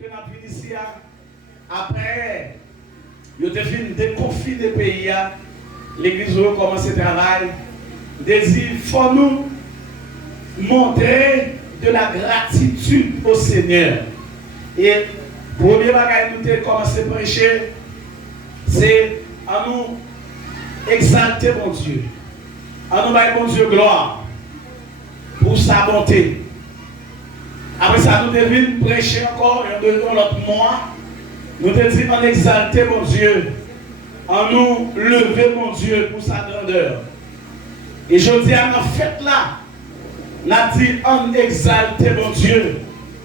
que nous avons ici, après, nous avons fini de confiner le pays, l'église a commencé le travail. Il faut nous montrer de la gratitude au Seigneur. Et le premier bagage que nous avons commencé à prêcher, c'est à nous exalter mon Dieu. À nous mettre mon Dieu gloire pour sa bonté. Après ça, nous devons prêcher encore dans l'autre mois. Nous devons exalter mon Dieu. En nous lever mon Dieu pour sa grandeur. Et je dis à en fait là, nous avons dit en exalter mon Dieu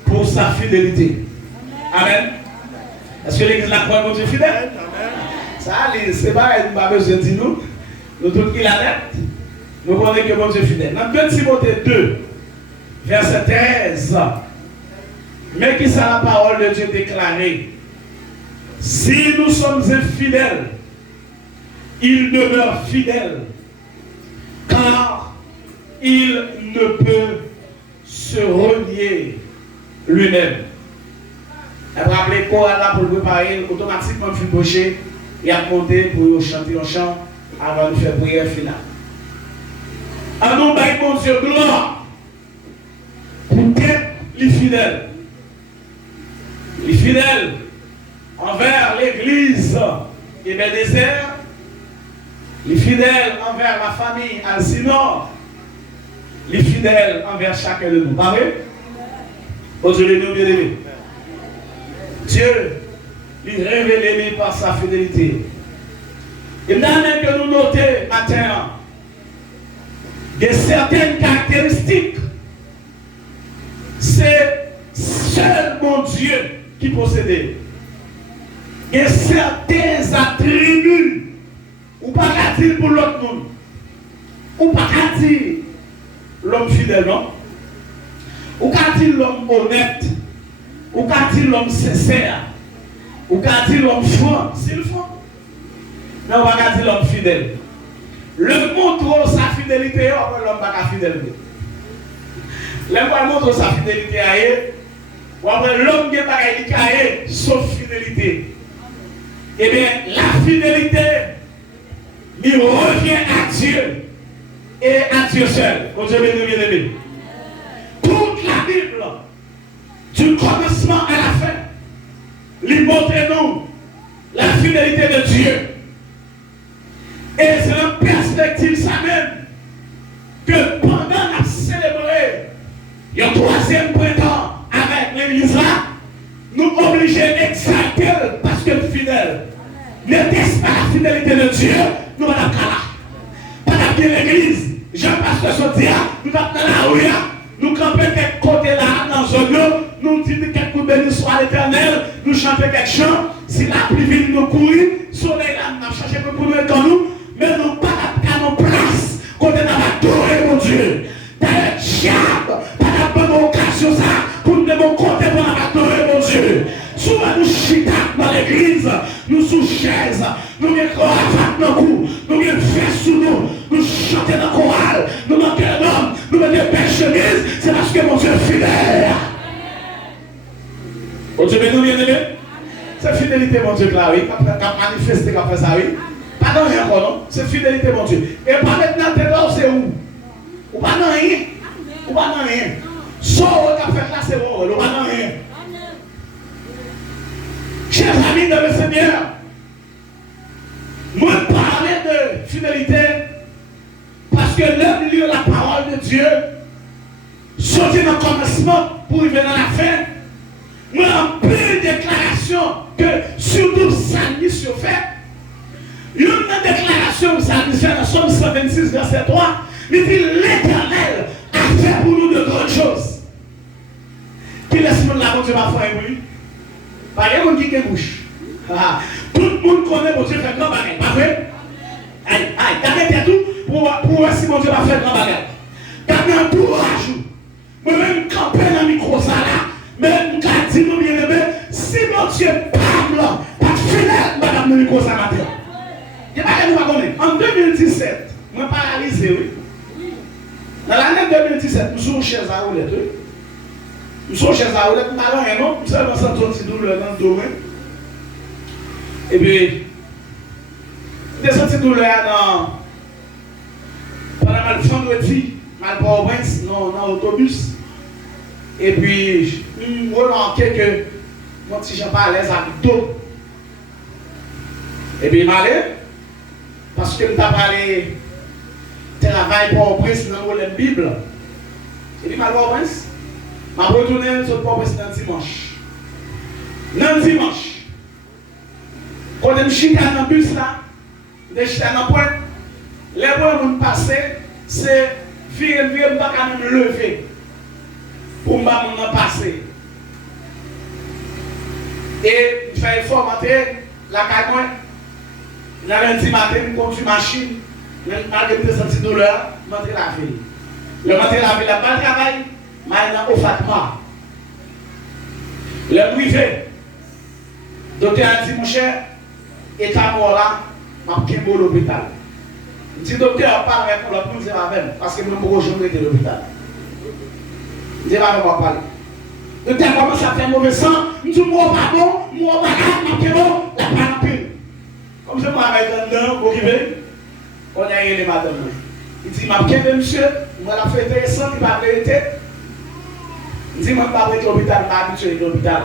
pour sa fidélité. Amen. Est-ce que l'église la croit mon Dieu fidèle? Ça, c'est pas pas besoin de dire nous. Nous tous qui la tête, nous connaissons que mon Dieu fidèle. Dans 2 Timothée 2, verset 13, mais qui c'est la parole de Dieu déclarée? Si nous sommes infidèles, il demeure fidèle, car il ne peut se renier lui-même. Vous rappelez quoi là pour le préparer, automatiquement il faut prêcher et à monter pour chanter un chant avant de faire prière finale. À nous, mon Dieu, gloire pour être les fidèles. Les fidèles envers l'église et le désert, les fidèles envers la famille Alcinor, les fidèles envers chacun de nous. Pas vrai? Aujourd'hui, nous bien aimés. Dieu lui révèle par sa fidélité. Et maintenant que nous notons matin, il y a certaines caractéristiques. C'est seul mon Dieu qui possédait. Il y a certains attributs. Ou pas qu'à dire pour l'autre monde. Ou pas qu'à dire l'homme fidèle, non? Ou qu'à dire l'homme honnête. Ou qu'à dire l'homme sincère. Ou qu'à dire l'homme franc. C'est le franc. Non, on va qu'à dire l'homme fidèle. Le montre sa fidélité, l'homme pas qu'à fidèle. L'homme montre sa fidélité à elle. Ou après l'homme qui n'est pas qu'à elle, sauf fidélité. Eh bien, la fidélité, il revient à Dieu et à Dieu seul. Mon Dieu bien aimé. Toute la Bible, du commencement à la fin, lui montre nous la fidélité de Dieu. Et c'est en perspective ça même que pendant la célébrer le 3e printemps avec l'église là, nous obligons d'exalter parce que fidèle. N'était-ce pas la fidélité de Dieu? Nous allons là. Pendant que l'église, Jean-Pasteur Sotia, nous allons dans la rue, nous campons quelque côté là, dans zone, nous disons quelque béni soit l'éternel, nous chantons quelque chant, si la pluie vient nous courir, soleil là, nous cherchons pour nous être nous, mais nous pas à nos places, côté nous adorer mon Dieu. D'ailleurs, diable, pas de bonne occasion ça, pour nous côté pour nous adorer mon Dieu. Souvent nous chita dans l'église, nous sous chaise, nous mettons cravate dans le cou, nous mettons fesses sous nous, nous chantons dans le chorale, nous mettons un homme, nous mettons des belles chemises, c'est parce que mon Dieu est fidèle. Mon Dieu, nous bien aimé. C'est fidélité, mon Dieu, là, oui, qui a manifesté, qui a fait ça, oui. Pas dans rien, non? C'est fidélité, mon Dieu. Et pas maintenant, t'es là, c'est où? Ou pas dans rien. Ou pas dans rien. Sauf qu'on a fait là, c'est où? Ou pas dans rien. Chers amis de le Seigneur, moi parler de fidélité parce que l'homme lit la parole de Dieu, sortir dans le commencement pour arriver dans la fin. Moi, en pleine déclaration que surtout samedi sur fait, une déclaration samedi fait dans Somme 126, verset 3, il dit l'Éternel a fait pour nous de grandes choses. Qui laisse-nous la Dieu va faire pour lui? Pas de monde qui est bouche. Tout le monde connaît mon Dieu fait grand bagage. Pas vrai? Aïe, gardez tout pour voir si mon Dieu va faire grand bagage. Gardez un courage. Moi-même, camper dans le micro, ça là, même quand dit nous bien aimé, si mon Dieu parle, pas fidèle, madame le micro, ça matin. Il n'y a pas de nous à connaître. En 2017, moi paralysé, oui. Dans l'année 2017, nous sommes chez Zaoulette. Nous sommes chez Aoulet, nous n'avons rien, non? Nous sommes senti une petite douleur dans le domaine. Et puis, nous avons senti douleur pendant le vendredi, mal pour Prince, dans l'autobus. Et puis, je remarqué que mon petit Jean pas à l'aise avec tout. Et puis, il m'a allé, parce que nous avons parlé travail pour Prince dans la Bible. Et puis, mal pour Prince, je vais retourner sur le Prince dans dimanche. Dans dimanche, quand je suis dans le bus là, je suis dans le point, les points qui passent, c'est virer, je ne peux pas me lever pour me passer. Et je fais formater la caille. Lundi matin, je conduis une machine, malgré des sentis douleur, je monte la ville. Le monter la ville, pas de travail, maintenant au Fatma. Le privé, le docteur a dit, mon cher, état mort là, je vais à l'hôpital. Je dis, docteur, pas avec pour le plus même, parce que je ne peux jamais être à l'hôpital. Je dis, pas moi parler. Le docteur commence à faire mauvais sang, je dis, moi pas bon, moi pas bon, la pas pile. Comme je m'arrête dedans, pour arriver, on a eu les madames. Il dit, ma bien monsieur, moi la fait intéressant, il m'a vérité. Il dit, moi pas être à l'hôpital, je suis habitué à l'hôpital.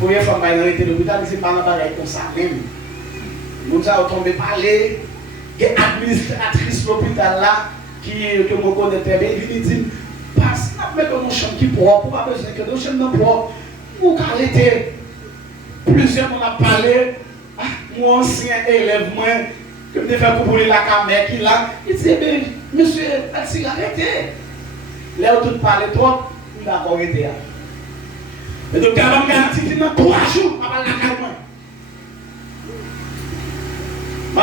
La première fois que je suis à l'hôpital, il dit, pas comme ça même. Nous avons tombé parler, et l'administratrice de l'hôpital là, que je connais très bien, il dit, passe, mais que mon champ qui propre, pas besoin que nos chambres propres, ou qualité. Plusieurs m'ont parlé, mon ancien élève, moi, que je devais faire pour la caméra qui là, il dit, mais monsieur, arrêtez. Là où tout parle trop, il va arrêter. Le docteur va me garantir qu'il y a 3 jours avant la caméra.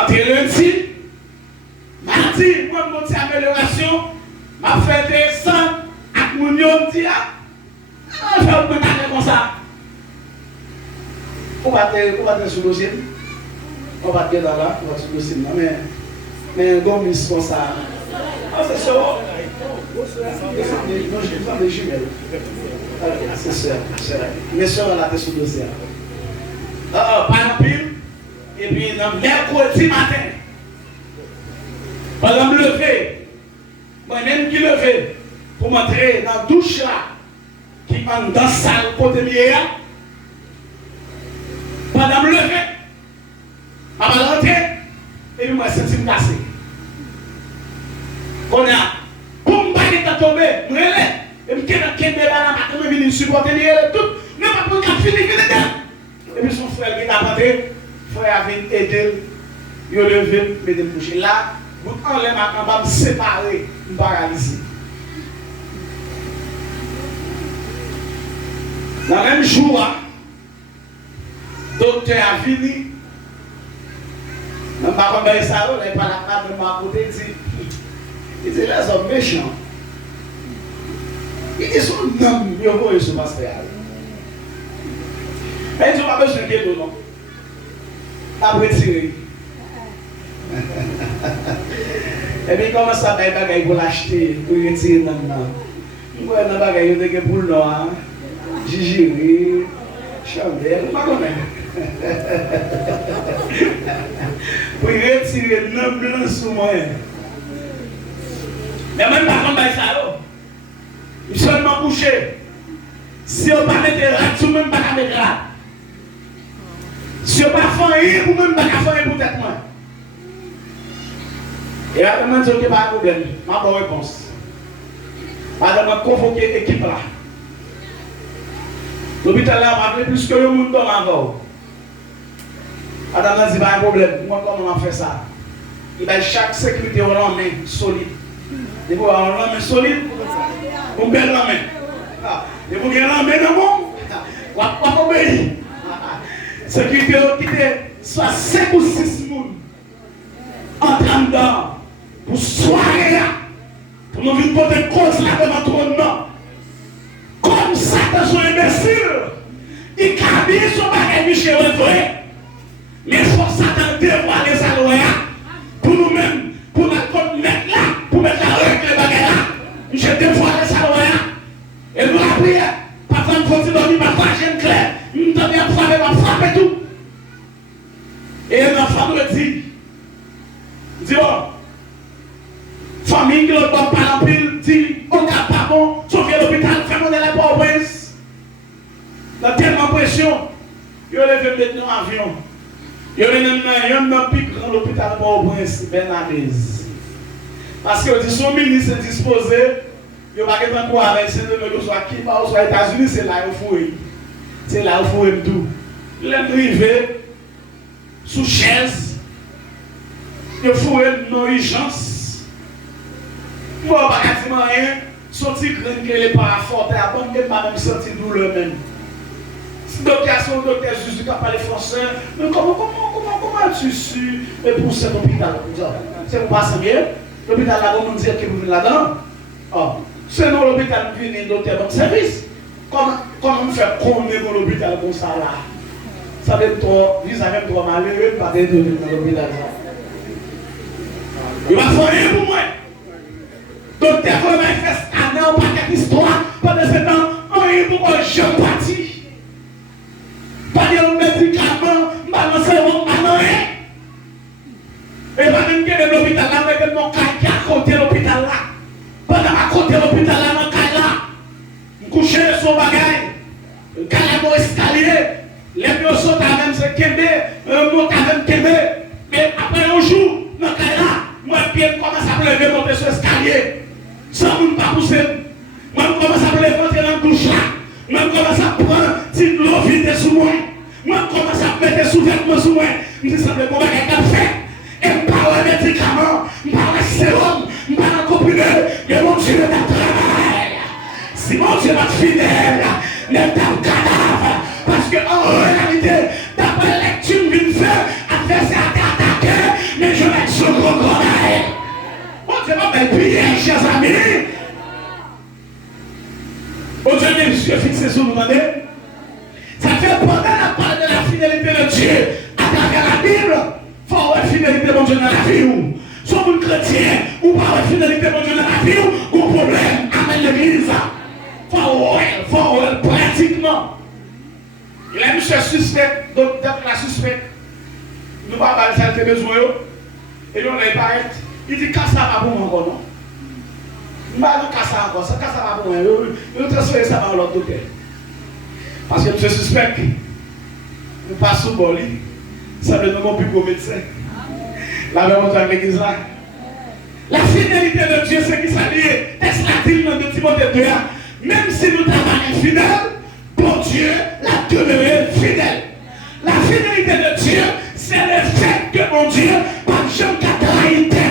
Lundi, mardi, moi, je monte amélioration, je fais descendre avec mon yon, je dis, je vais me mettre comme ça. On va te sur le dossier. On va te dans là, on va sur le dossier. Mais comme ils sont ça. Ah, c'est ça. Non, je prends des jumelles. C'est ça. Mes soeurs, on a été sur le dossier. Pas en pile. Et puis, dans mercredi matin, pendant me lever, moi-même qui lever, pour m'entrer dans la douche là, qui est dans la salle côté mieux, pendant me lever, je vais rentrer, et puis moi, je suis cassé. On a, pour me battre, je suis tombé, je me relève, et puis je suis là, je suis supporter, tout, mais je ne peux pas finir, et puis son frère qui est apporté, frère avait aidé, il a levé, il m'a couché. Là, vous enlevez ma campagne, me séparer, me paralyser. Dans le même jour, le docteur a fini. Je ne sais pas comment il s'est allé, il parle à ma côté, il dit, les hommes méchants. Il dit, son homme, il voit ce pasteur. Mais ils n'ont pas besoin de quelque chose. Après tirer. Et puis comment ça va bagaille pour l'acheter, pour retirer dans le nom. Moi, dans le bagaille, il y a des boules noires, gigiri, chandelle, pas comme pour retirer le nom blanc sous moi. Mais même pas comme ça, il est seulement couché. Si on ne met pas de rat, on ne peut pas mettre de rat. Si on ne peut pas faire, vous même pas faire peut-être moins. Et après, je ne dis pas de problème. Ma bonne réponse. Madame a convoqué l'équipe là. L'hôpital là m'a appelé plus que le monde dans l'avant. Madame a dit pas de problème. Moi, comment on fait ça? Il va chaque sécurité en main solide. Il faut avoir une main solide. Une belle main. Il faut qu'il y ait une main dans le monde. Pas obéir. Sécurité qui était soit 5 ou 6 personnes entrant dedans pour soirée là, pour nous venir porter cause là devant tout le monde. Comme ça, dans son imbécile, il cabine son bagage Michel Réveillé, mais il faut Satan dévoiler sa loi pour nous-mêmes, pour mettre là, pour mettre la règle les bagages là. Michel dévoiler sa loi et prière. Parfois, il faut se dormir, parfois, j'aime clair. Nous devons frapper tout. Et l'enfant nous dit, oh, famille qui ne doit pas en pile, dit, on n'a pas bon, sauver l'hôpital, fait monter la pauvreté. Il y a tellement de pression. Il y a levé maintenant un avion. Il y a un plus grand l'hôpital de Port-au-Prince, Bernadez. Parce que son ministre est disposé, il n'y a pas de quoi avec ces deux soit qui va aux États-Unis, c'est là où il faut. C'est là où il faut tout. Il est arrivé sous chaise, il faut dans l'urgence. Il ne va pas dire rien, sortir graine qu'elle n'est pas forte, il ne va pas même sortir douleur même. Docteur, son docteur Jésus qui a parlé français, mais comment tu suis pour cet hôpital? C'est pour passer bien. L'hôpital là, on dit que vous venez là-dedans. Oh. Sinon, l'hôpital vient un docteur dans le service. Comment on fait connaître l'hôpital comme ça là? Ça veut dire que vous avez trop malheureux de parler de l'hôpital là. Il va faire rien pour moi. Docteur, comment il fait un an, pas d'histoire, pendant ce temps, rien pour moi, je partis. Pas de médicaments, balancer mon manoir. Et pas même que l'hôpital là, avec mon caille qui est à côté de l'hôpital là. Pendant à côté de l'hôpital là, mon caille là. Je couche sur mon bagaille. Caille à mon escalier. Les mieux sont à même se quémer, monte à même quémer. Mais après un jour, dans caille là, moi bien commence à me lever, monter sur l'escalier. Sans ne pas pousser. Moi je commence à me lever, monter dans la douche là. Moi je commence à prendre petite l'eau vide sous moi. Moi je commence à mettre sous-vêtements sous moi. Je dis ça me comment quelqu'un fait. Et je parle de médicaments, je parle de sérum, je parle de comprimés. Mais mon Dieu est à travail. Si mon Dieu est fidèle, n'est pas un cadavre. Parce qu'en réalité, d'après la lecture d'une feu, adversaire a attaqué, mais je vais être sur le grenade. Mon Dieu m'a prié, chers amis. Mon Dieu, Dieu fixé sur nous, ça fait pendant la parole de la fidélité de Dieu à travers la Bible. Il faut avoir fidélité de Dieu dans la vie. Soit vous chrétien ou pas avoir fidélité de Dieu dans la vie, ou problème. Amen l'église. Il faut avoir pratiquement. Il a mis ce suspect, donc d'être la suspect. Nous ne pouvons pas faire tes besoins. Et nous, on n'est pas. Il dit, qu'est-ce que ça va pour moi encore, non? Je ne vais pas casser encore, ça va pour moi. Je vais transférer ça par l'autre docteur. Parce que je suspecte, nous passons au bol, ça ne nous plus qu'au médecin. La même chose avec l'église là. La fidélité de Dieu, c'est qui s'allie. Est-ce la dit dans 2 Timothée 2? Même si nous travaillons fidèles, bon Dieu l'a demeuré fidèle. La fidélité de Dieu, c'est le fait que mon Dieu, par Jean qui a trahi tête.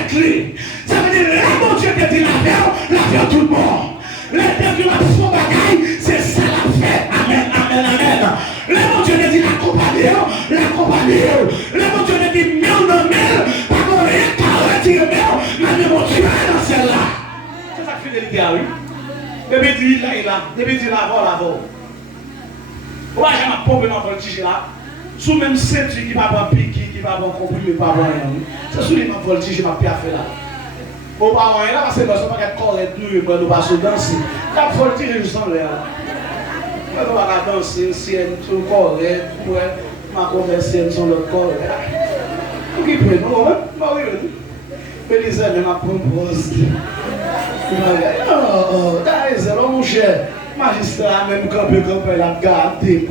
Ça veut dire, là, mon Dieu te dit la vie tout le monde. L'interview à son bagaille, c'est ça la fait. Amen, amen, amen. Le bon Dieu te dit l'accompagner. Le bon Dieu te dit mille non mille. Pas qu'on rien qu'à retirer mille. Mais mon Dieu est dans celle-là. C'est ça que fidélité, oui. Depuis dit là, il a. Depuis dit là, voilà. Pourquoi j'ai ma pauvre dans le tige là? Sous même ceinture qui va pas piquer, qui va pas comprimer, pas rien. C'est sous les mains voltige, ma piaffe là. Au parents là, parce que nous ne sommes pas corrects, nous ne pouvons pas danser. La voltige, je sens là. On ne va pas danser, si elle est correcte, ma conversation sur le corps. Vous qui prenez, non? Mais les amis, ma propose. Oh, c'est mon cher. Magistrat, même quand il a gardé.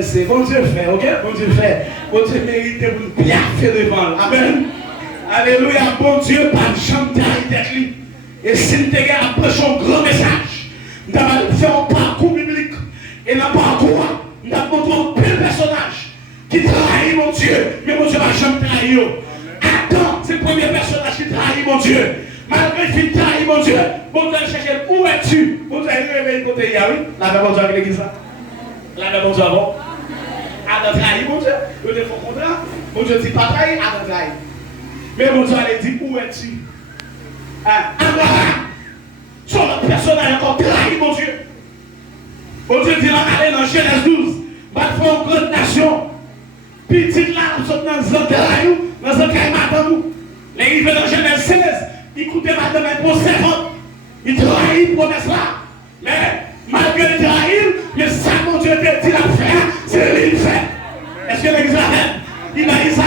C'est bon Dieu fait, ok? Bon Dieu fait. Bon Dieu mérite de vous bien faire devant. Amen. Alléluia. Bon Dieu, pas de chambre d'arrêter lui. Et si nous approchons un grand message, nous allons faire un parcours biblique. Et dans le parcours, nous allons montrer plein de personnages qui trahissent mon Dieu. Mais mon Dieu va jamais trahir. Adam, c'est le premier personnage qui trahit mon Dieu. Malgré qu'il trahit mon Dieu, bon Dieu chercher où es-tu? Bon Dieu est réveillé côté Yahweh. La même bon Dieu avec l'église là. La même bon Dieu avant. Adam trahit mon Dieu. Le défaut contraire. Mon Dieu dit pas trahir, Adam trahit. Mais mon Dieu allait dire où es-tu? Abraham. Son autre personnage encore trahi mon Dieu. Mon Dieu dit là, allez dans Genèse 12. Va faire une grande nation. Petite là, nous sommes dans un terrain, dans un terrain matin nous. Les rives dans Genèse 16. Écoutez madame, elle pour servante. Il trahit promesse là. Mais malgré le trahir, mais ça, mon Dieu te dit la faire, c'est lui le fait. Est-ce que l'église a il a Isaac?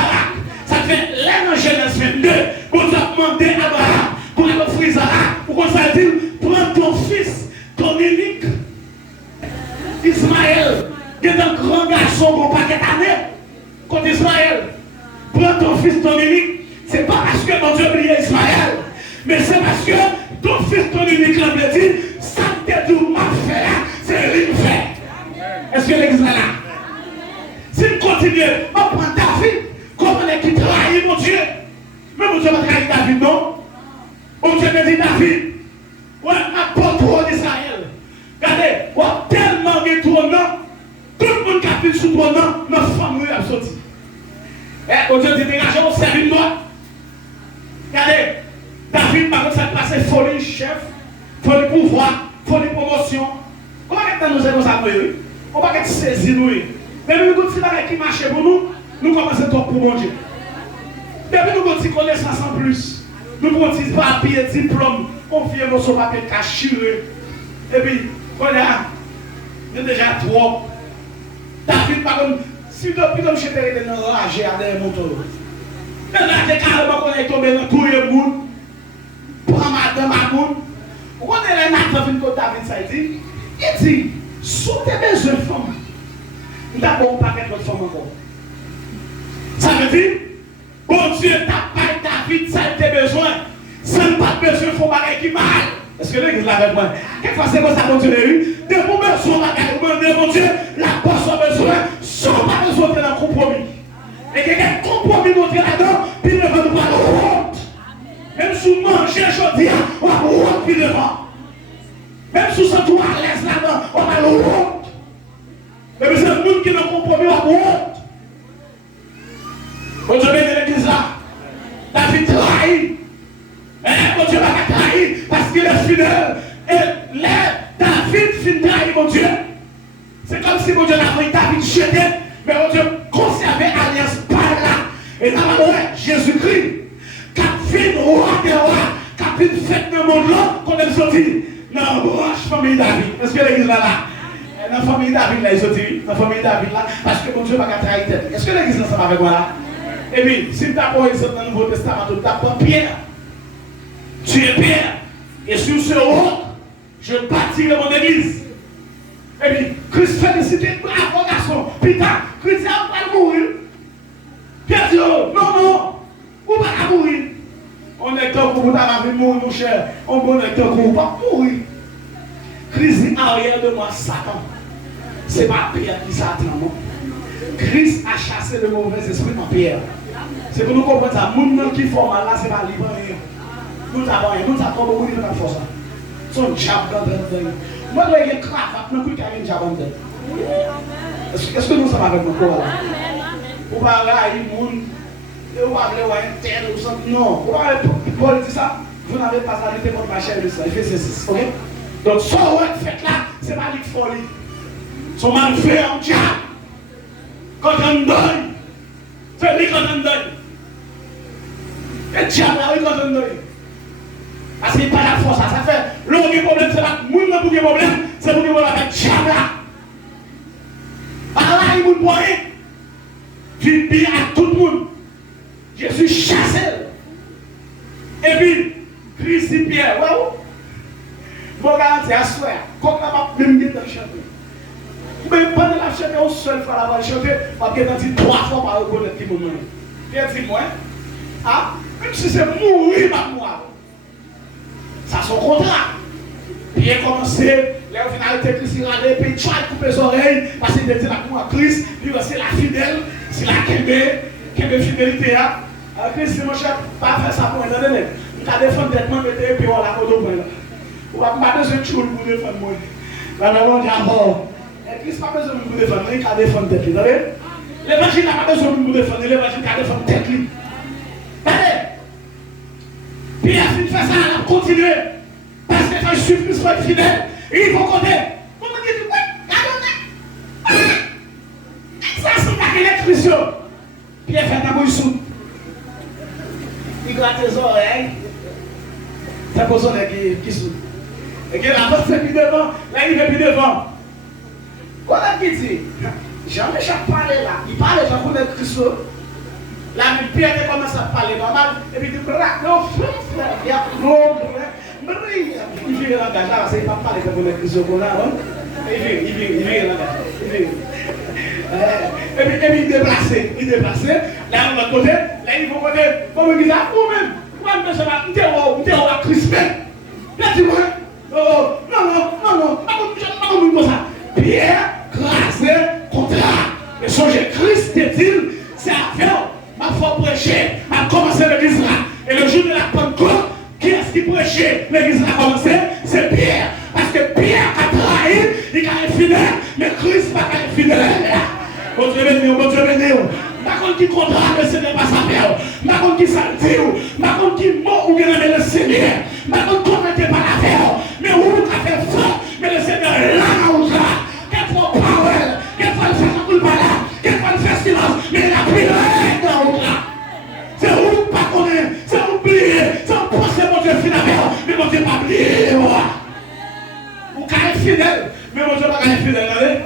Ça fait l'année en Genèse 22, qu'on a demandé à Abraham pour offrir Isaac, pour qu'on s'est dit, prends ton fils, ton unique, Ismaël, qui est un grand garçon pour pas qu'être année, contre Ismaël. Prends ton fils, ton unique. C'est pas parce que mon Dieu oublié Ismaël, mais c'est parce que ton fils, ton unique, l'a dit, ça te dit, ma fait, c'est lui qui fait. Est-ce que l'église est là? Si nous continuons, on prend David, comment est-ce qu'il trahit mon Dieu? Mais mon Dieu va trahir David, non? Mon Dieu me dit David, ouais, apporte trop d'Israël. Regardez, on a tellement de tournants, tout le monde qui a vu sous tournant, notre famille a sorti. Et mon Dieu dit, dégagez, on servi de moi. Regardez, David, par contre, ça passe folie chef, folie pouvoir, folie promotion. Comment est-ce que nous avons ça? On va être saisi, nous. Mais nous avons dit qui marche pour nous, nous commençons à pour mon Dieu. Depuis nous avons dit connaissance en plus, nous avons dit papier, diplôme, confier nos papiers cachés. Et puis, voilà, il y a déjà trop. David, par contre, si depuis que je suis allé dans la rage à derrière mon tour, mais là, j'ai carrément qu'on est tombé dans tout le monde, prends madame à monde. Vous connaissez les nattes que David ça dit? Il dit, sous tes besoins de femmes, nous n'avons pas quelque femme encore. Ça veut dire, bon Dieu, t'as pas David, ça tes besoins. Sans pas besoin, il faut pas qui mal. Est-ce que l'église l'a avec moi? Quelquefois, c'est comme ça qu'on dit, de vos besoins, mon Dieu, la poste a besoin, sans pas besoin de un compromis. Et qu'il y a un compromis montré là-dedans, puis il ne veut pas le honte. Même si vous mangez aujourd'hui, on va le honte puis devant. Même si vous êtes à l'aise là-dedans, on va le honte. Mais c'est le monde qui ne compromis, on va le honte. Bon Dieu, bénis l'église là. David trahit. Mon Dieu va trahir parce qu'il est fidèle. Et David finit trahir mon Dieu. C'est comme si mon Dieu l'avait David jeté, mais mon Dieu conservait alliance par là. Et dans la Jésus-Christ, qui a fait roi des rois, qui a fait fête dans le monde là, qu'on est sorti dans la branche famille David. Est-ce que l'église là là? Dans la famille David là, ils sont sortis. Dans la famille David là, parce que mon Dieu va trahir tête. Est-ce que l'église là, ça va avec moi là? Et puis, si tu as pas exemple dans le Nouveau Testament, tu as pas Pierre. Tu es Pierre. Et sur ce roc, je bâtirai mon église. Et puis, Christ félicite, bravo garçon. Putain, Christ dit, on va mourir. Pierre dit, oh, non, non, on va mourir. On est temps pour vous d'avoir mourir, mon cher. On est temps pour vous pas mourir. Christ dit, arrière de moi, Satan. Ce n'est pas Pierre qui s'attend, non. Christ a chassé le mauvais esprit dans Pierre. C'est pour nous comprendre ça. Les gens qui font mal là, ce n'est pas libre. Nous avons rien. Nous avons beaucoup de force. Son diable dans le monde. Moi, je vais cravate, nous pouvons un diable dans le monde. Est-ce que nous sommes avec nous? Vous parlez à un monde, vous parlez à un tel, non. Vous parlez Paul dit ça, vous n'avez pas à lutter contre ma chair de ça. Ephésiens 6. Ok? Donc, ce que fait là, ce n'est pas une folie. Son mal fait un diable. Quand on donne, c'est lui quand on donne. Le diable, oui, quand on donne. Parce qu'il n'y a pas la force, ça fait. Le problème, c'est pas le monde qui a problème, c'est pour que vous avez le diable. Par là, il vous voit, puis bien à tout le monde. Je suis chassé. Et puis, Christ dit Pierre, ouais, bon, garantie à soi, comme on va même dire dans le chanter. Mais pendant la chanter, on seule fois la va chanter, parce qu'elle a dit 3 fois par reconnaître qui m'a donné. Pierre dit, moi, ah, même si c'est mourir, ma moi. Ça, son contrat. Pierre commençait, les finalités Christ, il allait, puis tu as coupé les oreilles, parce qu'il était là pour Christ, lui, c'est la fidèle, c'est la quelle fidélité. Alors, Christ, mon cher, pas faire ça pour un donné. Tu as défendu tellement de tes pieds, on l'a pas. Ou pas besoin de choses pour défendre moi. Là, on dit, ah, Christ n'a pas besoin de vous défendre, il a défendu tête. L'évangile n'a pas besoin de vous défendre, l'évangile a défendu tête. Allez! Pierre fait ça, elle a continué. Parce que quand je suis plus fidèle, il faut compter. Comment dire, ça c'est pas l'électricité. Pierre fait un bouille sous. Il gratte les oreilles. C'est pour ça qui sous. Et qu'il avance plus devant, là il est plus devant. Quoi qui dit? Jamais chaque parler là. Il parle, j'en connais Christ. Là, Pierre commence à parler normal. Et puis il dit, non, frère, il y a non, il vient le langage là, c'est pas parler de Christ. Il vient le langage. Et puis il déplace. Là, de l'autre côté, là, il faut côté, comme il dit, vous-même, moi, je ne sais pas, je suis à Christ. Là, tu vois, non, pas ça. Pierre, grâce, contrat. Mais changer Christ, dit-il, c'est à faire. Ma foi prêcher, m'a commencé l'église là. Et le jour de la Pentecôte, qui est-ce qui prêchait l'église a commencé? C'est Pierre. Parce que Pierre a trahi, il a été fidèle, mais Christ n'a pas été fidèle. Bon Dieu béni, bon Dieu béni. Par contre, qui contrat, mais ce n'est pas sa père. Par contre, qui s'altire, par contre, qui mort ou bien le Seigneur. Par contre, qu'on n'était pas l'affaire. Mais où on a fait fort, mais le Seigneur est là, où ça. Quelquefois, parole, quelquefois, il fait un coup de balade, quelquefois, il fait silence, mais il a pris le règle là, où là. C'est où pas connaître, c'est oublier, c'est penser mon Dieu finalement, mais mon Dieu pas oublier. Vous êtes fidèle, mais mon Dieu pas fidèle.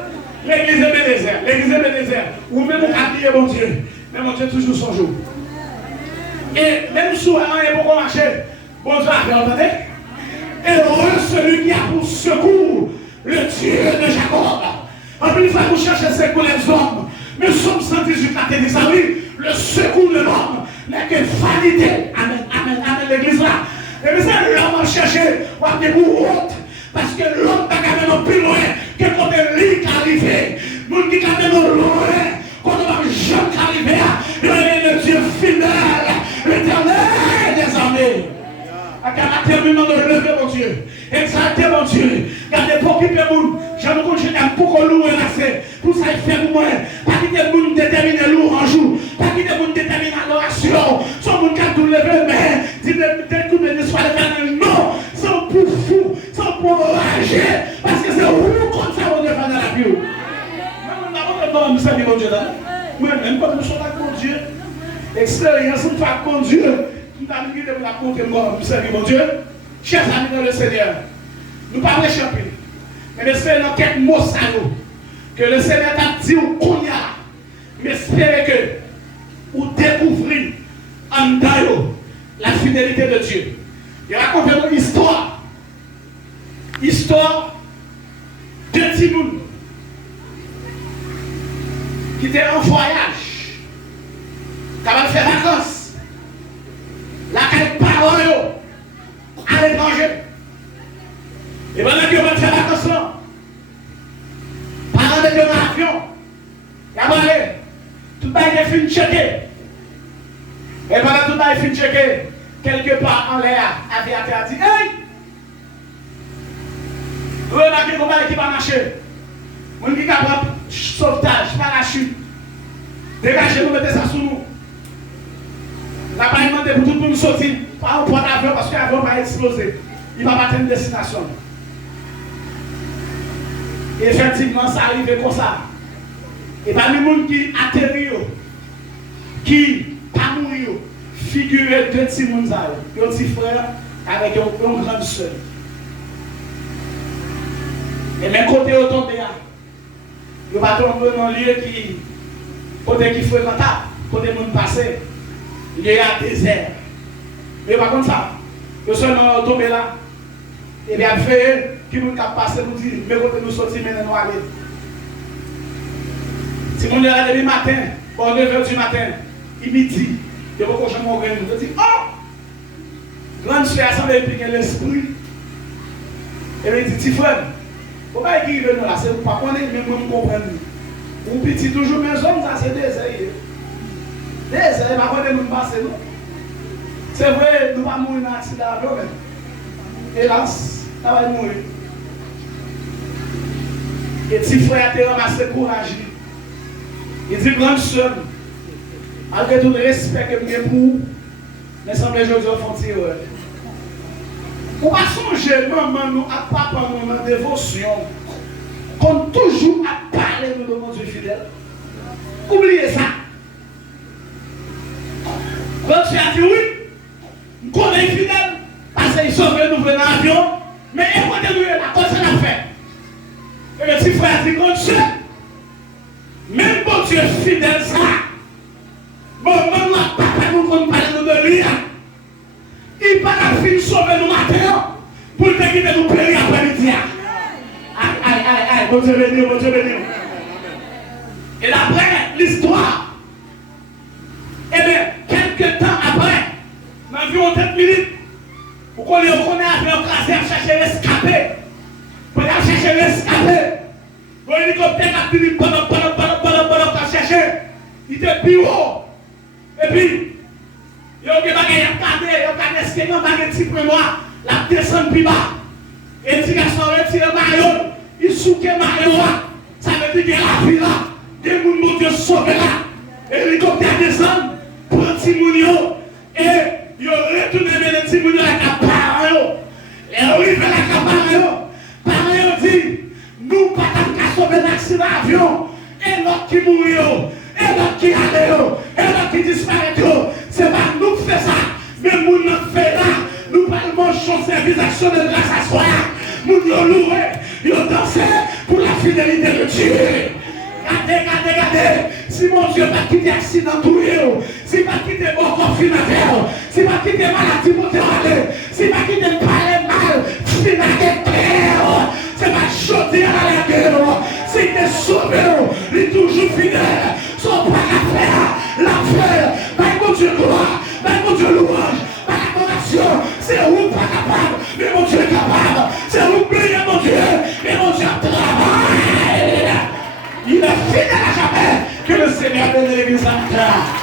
L'église est Bénézère, ou même vous oubliez mon Dieu, mais mon Dieu toujours son jour. Et même si vous avez beaucoup marché, bon Dieu a fait, entendez? Et heureux celui qui a pour secours le Dieu de Jacob. En plus, il faut vous chercher secours les hommes. Mais Somme 118 a dit ça, oui, le secours de l'homme n'est que vanité. Amen, l'église là. Et puis ça, l'homme a cherché, on a des honte. Parce que l'homme n'a qu'à même plus loin que quand il est arrivé. Nous qui quand même loin, quand on va jamais arriver, il est le Dieu fidèle, l'éternel des armées. À caractère maintenant de lever mon Dieu. Exalter mon Dieu. Gardez pour occuper mon. Je me conjugue pour qu'on loue et laisser. Pour ça, il fait pour moi. Pas quitter le monde déterminer lourd en jour. Pas quitter le monde déterminer l'adoration. Son monde qui a tout levé, mais dit de tout bénir soit l'éternel. Non, c'est pour fou. C'est pour rager. Parce que c'est vous comme ça, mon Dieu, dans la vie. Nous savons mon Dieu là. Moi-même, quand nous sommes là, mon Dieu, expérience, nous faisons mon Dieu. Nous avons dit de vous raconter, nous savons mon Dieu. Chers amis dans le Seigneur, nous parlons champion. Mais j'espère dans quelques mots ça nous. Que le Seigneur t'a dit au Kounia. Mais espérez que vous découvrez en Dayo la fidélité de Dieu. Il raconte une histoire. Histoire de Timoun qui était en voyage, qui avait fait vacances. La quelques parents à l'étranger. Et pendant que vous faire vacances là, parents de l'avion, il y a allé, tout le monde est fini de checker. Et pendant tout le monde est fini de checker, quelque part en l'air, l'aviateur a dit, hey! Vous remarquez comment l'équipe a marché? Vous qui capable sauvetage, parachute. Dégagez, nous mettez ça sous nous. La pas demandé pour tout le monde sortir par un point d'avion parce que l'avion va exploser. Il va battre une destination. Et effectivement, ça arrive comme ça. Et parmi les gens qui atterrissent, qui pas mourir, figurent deux petits gens, un petit frère avec une grande soeur. Et même côté au tombé, il va tomber dans un lieu qui est fréquentable, côté les gens passent. Il y a un désert. Mais par contre ça, le seulement tombé là, et bien fait, qui nous a passé nous dire, mais quand nous sortir maintenant nous aller. Si on est là le matin, bon 9h du matin, il midi, il va coucher mon grain, je dis, oh! Grande soeur semble impliquer l'esprit. Et il dit, petit frère, pourquoi il veut nous là, c'est pour pas qu'on ait même nous comprendre. Ou petit toujours mes hommes, ça c'est désert. Désert, pas qu'on nous passer nous. C'est vrai, nous ne pouvons pas mourir dans l'accident, mais hélas, nous allons mourir. Et petit frère a été ramassé courage. Il dit, grande soeur, malgré tout le respect que j'ai pour vous, mais semble que je vous font tirer. On va songer, maman, nous, à papa, nous, dans la dévotion, qu'on toujours à parler de mon Dieu fidèle. Oubliez ça. Quand tu as dit oui, qu'on est fidèle, parce qu'il sauve nous dans l'avion, Mais écoutez-nous la cause de la fait. Et le petit frère dit, mon Dieu, même bon Dieu fidèle ça. Bon, maman, papa, nous qu'on parle de lui. Il pas la fin sauver nous matin pour te quitter nous périr après-midi. Aïe, bon Dieu béni, bon Dieu béni. Et après l'histoire, eh bien, quelques temps après, environ 30 minutes, vous connaissez avec un crasé à chercher l'escapé. Pour aller chercher l'escapé. Bon hélicoptère a fini pendant chercher. Il était plus haut. Et puis, il y a des bagages à regarder, ce qu'il y a un petit peu moi, la descend plus bas. Et le petit garçon retire le maillot, il souque le maillot. Ça veut dire qu'il y a la vie là. Des gens mon Dieu sauvé là. Et l'hélicoptère descend, prend le petit mounio, et il retourne le petit mounio avec la parole. Et il arrive à la parole. Parole dit, nous pas qu'à sauver l'accident d'avion. Et l'autre qui mourit, et l'autre qui allait, et l'autre qui disparaît. C'est pas nous qui faisons ça. Mais nous nous faisons là. Nous parlons de service d'action de grâce à soi. Nous nous louons, nous dansons pour la fidélité de Dieu. Regardez. Si mon Dieu va quitter l'accident tout le monde, si va quitter mon corps financier, si va quitter maladie mortelle, si va quitter le palais mal, financier, c'est pas choter à la guerre. Si tu es sauvé, il est toujours fidèle. Son pas l'affaire, mon Dieu gloire, mon Dieu louange, adoration, c'est où pas capable, mais mon Dieu est capable, c'est où prier mon Dieu, mais mon Dieu travaille. Il est fidèle à jamais que le Seigneur de l'Église en terre.